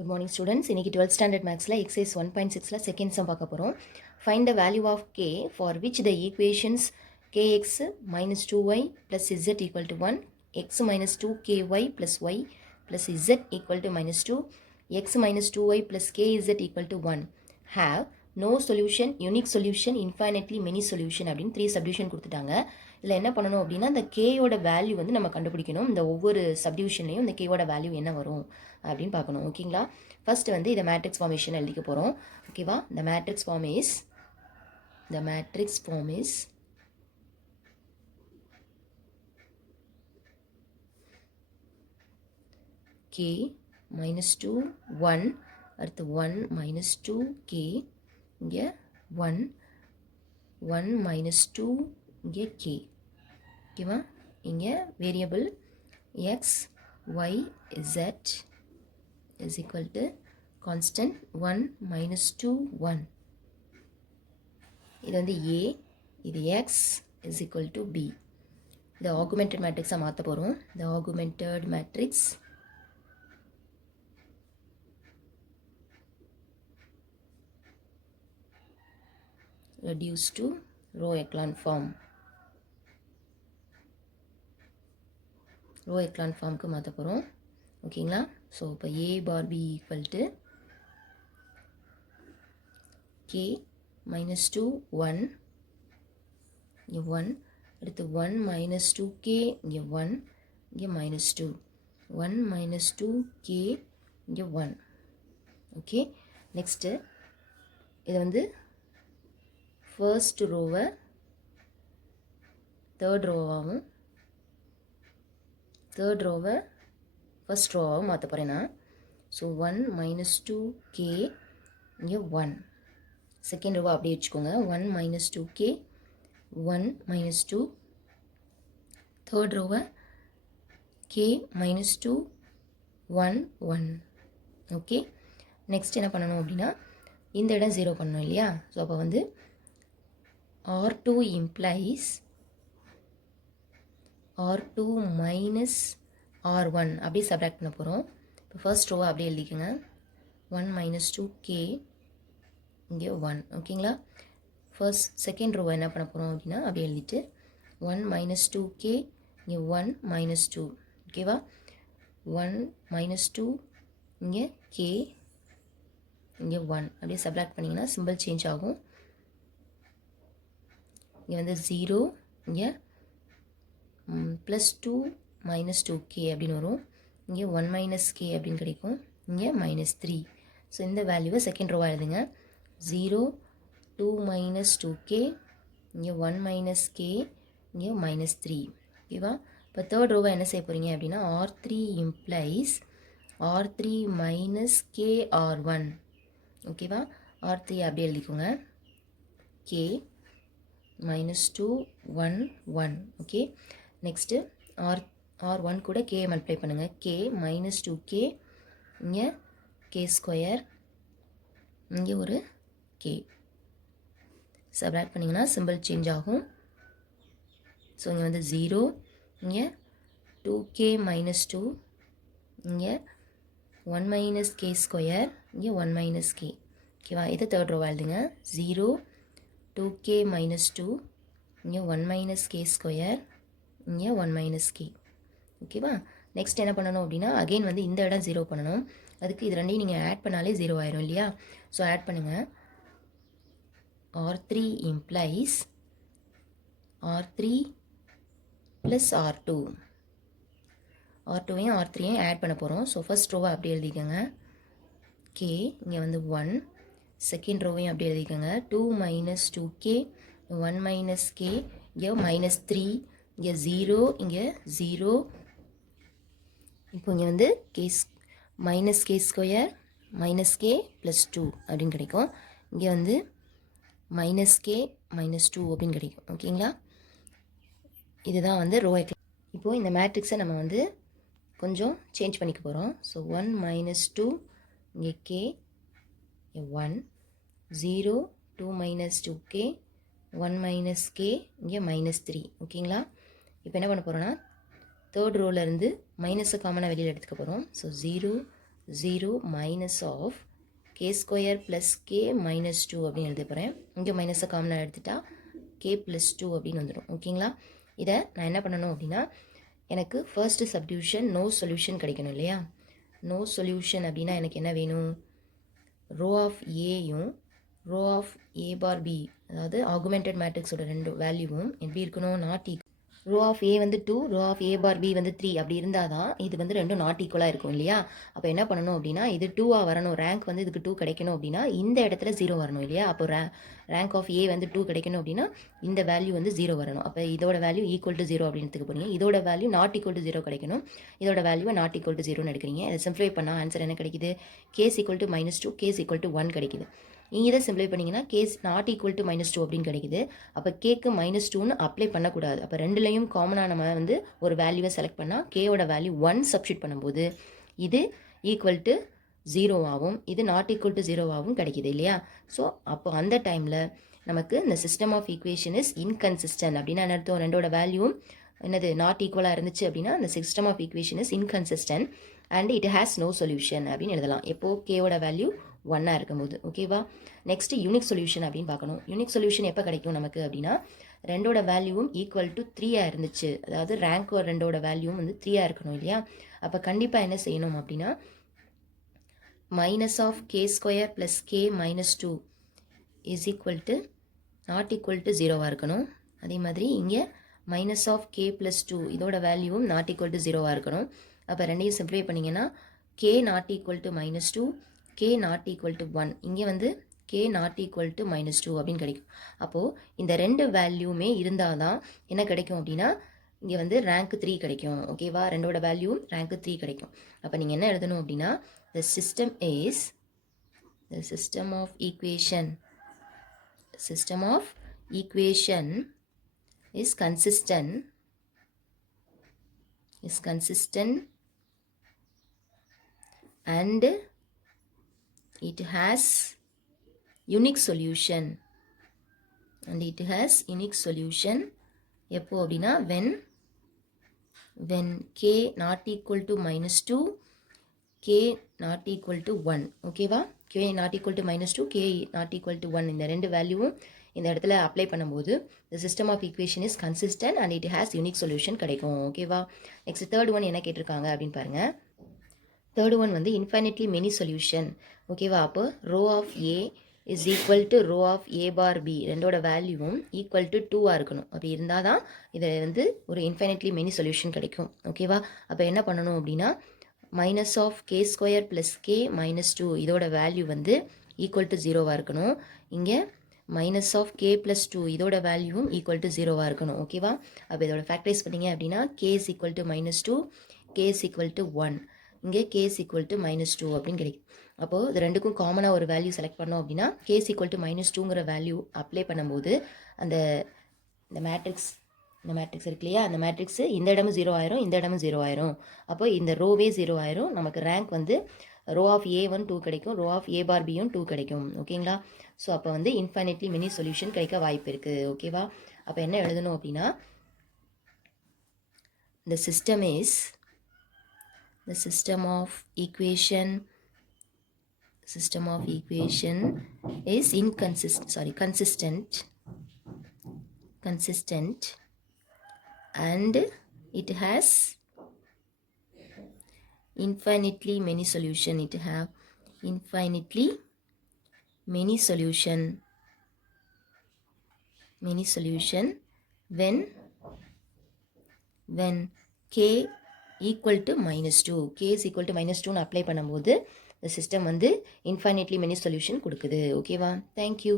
Good morning students. இன்னைக்கு 12th standard mathsல exercise 1.6ல second sum பார்க்க போறோம். Find the value of k for which the equations kx minus 2y plus z equal to 1, x minus 2ky plus y plus z equal to minus 2, x minus 2y plus kz equal to 1 have no solution, unique solution, infinitely many solution அப்படின்னு 3 subdivision கொடுத்துட்டாங்க. இதில் என்ன பண்ணணும் அப்படின்னா இந்த கேயோட value வந்து நம்ம கண்டுபிடிக்கணும். இந்த ஒவ்வொரு சப்டிவிஷன்லையும் இந்த கேயோட வேல்யூ என்ன வரும் அப்படின்னு பார்க்கணும். ஓகேங்களா? ஃபர்ஸ்ட் வந்து இதை மேட்ரிக்ஸ் ஃபார்மேஷன் எழுதிக்க போகிறோம். ஓகேவா? the matrix form is k minus 2 1 அடுத்து 1 minus 2 k இங்கே 1 1 minus 2 இங்கே k. ஓகேவா? இங்கே variable x y z is equal to constant 1 minus 2 1. இது வந்து a, இது x is equal to b. இது augmented matrix மாற்ற போகிறோம். the augmented matrix reduced to row echelon form. row echelon formக்கு மாற்ற போகிறோம். ஓகேங்களா? ஸோ இப்போ a bar b equal to k minus 2 1 இங்கே 1 அடுத்து 1 minus 2k இங்கே 1 இங்கே minus 2 1 minus 2k இங்கே 1. ஓகே, நெக்ஸ்ட்டு இது வந்து ஃபர்ஸ்ட் ரோவை தேர்ட் ரோவாகவும் தேர்ட் ரோவை ஃபர்ஸ்ட் ரோவாகவும் மாற்ற போகிறேன் நான். ஸோ 1 minus 2k இங்கே 1. செகண்ட் ரோவை அப்படியே வச்சுக்கோங்க. 1 minus 2k 1 minus 2. தேர்ட் ரோவை k minus 2 1 1. ஓகே, நெக்ஸ்ட் என்ன பண்ணணும் அப்படின்னா இந்த இடம் 0 பண்ணணும் இல்லையா? ஸோ அப்போ வந்து R2 implies R2 minus R1 அப்படியே சப்ராக்ட் பண்ண போகிறோம். இப்போ ஃபர்ஸ்ட் ரோவை அப்படியே எழுதிக்கோங்க. 1 minus 2k இங்கே 1. ஓகேங்களா? செகண்ட் ரோவை என்ன பண்ண போகிறோம் அப்படின்னா அப்படியே எழுதிட்டு 1 minus 2k இங்கே 1 minus 2. ஓகேவா? 1 minus 2 இங்கே k இங்கே 1 அப்படியே சப்ராக்ட் பண்ணிங்கன்னா சிம்பிள் சேஞ்ச் ஆகும். இங்கே வந்து 0 இங்கே ப்ளஸ் 2 மைனஸ் 2k அப்படின்னு வரும். இங்கே 1 மைனஸ் k அப்படின்னு கிடைக்கும். இங்கே மைனஸ் 3. ஸோ இந்த வேல்யூவை செகண்ட் ரோவாக எழுதுங்க. 0 2 மைனஸ் 2k இங்கே 1 மைனஸ் k இங்கே மைனஸ் 3. ஓகேவா? இப்போ தேர்ட் ரோவை என்ன செய்ய போகிறீங்க அப்படின்னா R3 implies R3 minus k R1. ஓகேவா? R3 அப்படியே எழுதிக்கோங்க. k minus 2 1 1. Okay, next R1 கூட k மல்டிப்ளை பண்ணுங்கள். k minus 2k இங்கே k ஸ்கொயர் இங்கே ஒரு k சப்ராக்ட் பண்ணிங்கன்னா சிம்பிள் சேஞ்ச் ஆகும். ஸோ இங்கே வந்து 0 இங்கே 2k minus 2 இங்கே 1 minus k ஸ்கொயர் இங்கே 1 minus k. ஓகேவா? இது தேர்ட் ரோவா எழுதுங்க. 0 2k minus 2 இங்கே 1 minus k ஸ்கொயர் இங்கே 1 minus k. ஓகேவா? நெக்ஸ்ட் என்ன பண்ணணும் அப்படின்னா அகெயின் வந்து இந்த இடம் 0 பண்ணணும். அதுக்கு இது ரெண்டையும் நீங்கள் ஆட் பண்ணாலே 0 ஆயிரும் இல்லையா? ஸோ ஆட் பண்ணுங்கள். R3 implies R3 plus R2. R2வையும் R3வையும் ஆட் பண்ண போகிறோம். ஸோ ஃபர்ஸ்ட் ரோவை அப்படி எழுதிக்கோங்க. k இங்கே வந்து 1. செகண்ட் ரோவையும் அப்படி எழுதிக்கோங்க. 2 minus 2k 1 minus k இங்கே minus 3 இங்கே 0 இங்கே 0. இப்போ இங்கே வந்து k minus k square minus k plus 2 அப்படின்னு கிடைக்கும். இங்கே வந்து மைனஸ் k மைனஸ் 2 அப்படின்னு கிடைக்கும். ஓகேங்களா? இதுதான் வந்து ரோ எக்லான். இப்போது இந்த மேட்ரிக்ஸை நம்ம வந்து கொஞ்சம் சேஞ்ச் பண்ணிக்க போகிறோம். ஸோ 1 minus 2 இங்கே k 1 0 2 minus 2k 1 minus k இங்கே மைனஸ் 3. ஓகேங்களா? இப்போ என்ன பண்ண போகிறோன்னா தேர்ட் ரோலேருந்து மைனஸை காமனாக வெளியில் எடுத்துக்க போகிறோம். So 0 0 minus of k square plus k minus 2 அப்படின்னு எழுத போகிறேன். இங்கே மைனஸை காமனாக எடுத்துட்டா k plus 2 அப்படின்னு வந்துடும். ஓகேங்களா? இதை நான் என்ன பண்ணணும் அப்படின்னா, எனக்கு ஃபர்ஸ்ட் சப்டிவிஷன் நோ சொல்யூஷன் கிடைக்கணும் இல்லையா? நோ சொல்யூஷன் அப்படின்னா எனக்கு என்ன வேணும்? ரோ ஆஃப் ஏயும் row of A bar B, அதாவது ஆகுமெண்டட் மேட்ரிக்ஸோட ரெண்டு வேல்யூவும் எப்படி இருக்கணும்? Not equal. Row of A வந்து 2, row of A bar B வந்து 3 அப்படி இருந்தால் தான் இது வந்து ரெண்டும் நாட் ஈக்குவலாக இருக்கும் இல்லையா? அப்போ என்ன பண்ணணும் அப்படின்னா, இது 2ஆக வரணும், ரேங்க் வந்து இதுக்கு 2 கிடைக்கணும் அப்படின்னா இந்த இடத்துல 0 வரணும் இல்லையா? அப்போ ரேங்க் ஆஃப் ஏ வந்து 2 கிடைக்கணும் அப்படின்னா இந்த வேல்யூ வந்து 0 வரணும். அப்போ இதோட வேல்யூ ஈக்குவல் டு 0 அப்படின்னு எடுத்துக்க போறீங்க. இதோட வேல்யூ நாட் ஈக்குவல் டு 0 கிடைக்கணும். இதோட வேல்யூவை நாட் ஈக்குவல் டு 0ன்னு எடுக்கிறீங்க. இதை சிம்ப்ளிஃபை பண்ணால் ஆன்சர் என்ன கிடைக்குது? K's equal to -2, k's equal to 1 கிடைக்குது. இதை சிம்ப்ளை பண்ணிங்கன்னா கேஸ் நாட் ஈக்குவல் டு -2 அப்படின்னு கிடைக்குது. அப்போ கேக்கு -2ன்னு அப்ளை பண்ணக்கூடாது. அப்போ ரெண்டுலையும் காமனாக நம்ம வந்து ஒரு வேல்யூவை செலக்ட் பண்ணால் கேயோட வேல்யூ 1 சப்ஸ்டியூட் பண்ணும்போது இது ஈக்குவல் டு 0ஆகவும் இது நாட் ஈக்குவல் டு 0ஆகவும் கிடைக்குது இல்லையா? ஸோ அப்போ அந்த டைமில் நமக்கு இந்த system of equation is inconsistent அப்படின்னா என்ன அர்த்தம்? ரெண்டோட வேல்யூவும் என்னது நாட் ஈக்குவலாக இருந்துச்சு அப்படின்னா அந்த system of equation is inconsistent and it has no solution அப்படின்னு எழுதலாம். எப்போது கேயோட வேல்யூ 1ஆக இருக்கும்போது. ஓகேவா? நெக்ஸ்ட் யூனிக் சொல்யூஷன் அப்படின்னு பார்க்கணும். யூனிக் சொல்யூஷன் எப்போ கிடைக்கும் நமக்கு அப்படின்னா, ரெண்டோட வேல்யூவும் ஈக்குவல் டு 3ஆக இருந்துச்சு. அதாவது ரேங்க் ரெண்டோட வேல்யூவும் வந்து 3ஆக இருக்கணும் இல்லையா? அப்போ கண்டிப்பாக என்ன செய்யணும் அப்படின்னா, minus of k square plus k minus 2 is equal to not equal to 0ஆக இருக்கணும். அதே மாதிரி இங்கே மைனஸ் ஆஃப் கே ப்ளஸ் 2 இதோட வேல்யூவும் நாட் ஈக்குவல் டு 0ஆக இருக்கணும். அப்போ ரெண்டையும் சிம்ப்ளிஃபை பண்ணிங்கன்னா can not equal to -2, k not equal to 1, இங்கே வந்து k நாட் ஈக்குவல் டு -2 அப்படின்னு கிடைக்கும். அப்போது இந்த ரெண்டு வேல்யூமே இருந்தால் தான் என்ன கிடைக்கும் அப்படின்னா, இங்கே வந்து ரேங்க் 3 கிடைக்கும். ஓகேவா? ரெண்டோட வேல்யூ ரேங்க் 3 கிடைக்கும். அப்போ நீங்கள் என்ன எழுதணும் அப்படின்னா, the system of equation is consistent and it has unique solution எப்போ அப்படின்னா when k not equal to -2, k not equal to 1. ஓகேவா? k not equal to -2, k not equal to 1 இந்த ரெண்டு வேல்யூவும் இந்த இடத்துல அப்ளை பண்ணும்போது the system of equation is consistent and it has unique solution கிடைக்கும். ஓகேவா? நெக்ஸ்ட் தேர்ட் ஒன் என்ன கேட்டிருக்காங்க அப்படின்னு பாருங்க. தேர்ட் ஒன் வந்து இன்ஃபைனிட்லி மெனி சொல்யூஷன். ஓகேவா? அப்போ row of A is equal to row of A bar B ரெண்டோட வேல்யூவும் ஈக்குவல் டு 2ஆக இருக்கணும். அப்படி இருந்தால் தான் இதை வந்து ஒரு இன்ஃபைனிட்லி மெனி சொல்யூஷன் கிடைக்கும். ஓகேவா? அப்போ என்ன பண்ணணும் அப்படின்னா, minus of k square plus k minus 2 இதோட வேல்யூ வந்து ஈக்குவல் டு 0ஆக இருக்கணும். இங்கே மைனஸ் ஆஃப் கே ப்ளஸ் 2 இதோட வேல்யூவும் ஈக்குவல் டு 0ஆக இருக்கணும். ஓகேவா? அப்போ இதோட ஃபேக்டரைஸ் பண்ணிங்க அப்படின்னா K is equal to -2, K is equal to 1, இங்கே k is equal to -2 அப்படின்னு கிடைக்கும். அப்போது இது ரெண்டுக்கும் காமனாக ஒரு வேல்யூ செலக்ட் பண்ணோம் அப்படின்னா k is equal to -2ங்கிற வேல்யூ அப்ளை பண்ணும்போது இந்த மேட்ரிக்ஸ் இருக்கு இல்லையா? அந்த மேட்ரிக்ஸ் இந்த இடமும் 0 ஆயிரும், இந்த இடமும் 0 ஆயிரும். அப்போ இந்த ரோவே 0 ஆயிரும். நமக்கு ரேங்க் வந்து ரோ ஆஃப் A1 2 கிடைக்கும், ரோ ஆஃப் A பார் பியும் 2 கிடைக்கும். ஓகேங்களா? ஸோ அப்போ வந்து இன்ஃபைனிட்லி மெனி சொல்யூஷன் கிடைக்க வாய்ப்பு இருக்குது. ஓகேவா? அப்போ என்ன எழுதணும் அப்படின்னா, the system of equation is consistent and it has infinitely many solution. Many solution when k equal to -2, k is equal to -2ன்னு அப்ளை பண்ணும்போது இந்த சிஸ்டம் வந்து இன்ஃபைனிட்லி மெனி சொல்யூஷன் கொடுக்குது. ஓகேவா? தேங்க்யூ.